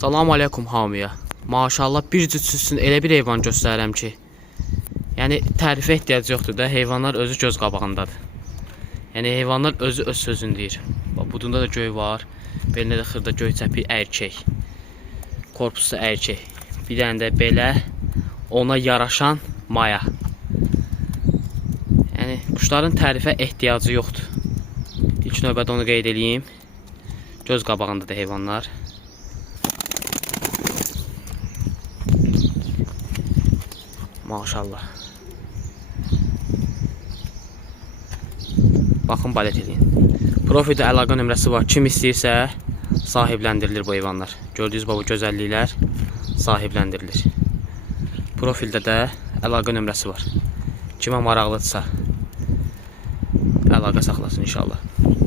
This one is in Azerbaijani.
Salam aleykum hamıya. Maşallah bir cütsüzsün elə bir heyvan göstərirəm ki. Yəni tərifə ehtiyac yoxdur da, heyvanlar özü göz qabağındadır. Yəni heyvanlar özü öz sözünü deyir. Bax budunda da göy var. Belində də xırda göy çəpi erkək. Korpusu erkək. Bir dənə də belə ona yaraşan maya. Yəni quşların tərifə ehtiyacı yoxdur. İlk növbədə onu qeyd edeyim. Göz qabağındadır heyvanlar. Maşallah. Baxın, balet edin. Profildə əlaqə nömrəsi var. Kim istəyirsə sahiblendirilir bu heyvanlar. Gördüyünüz bu gözəlliklər sahiblendirilir. Profildə də əlaqə nömrəsi var. Kimə maraqlıdırsa əlaqə saxlasın inşallah.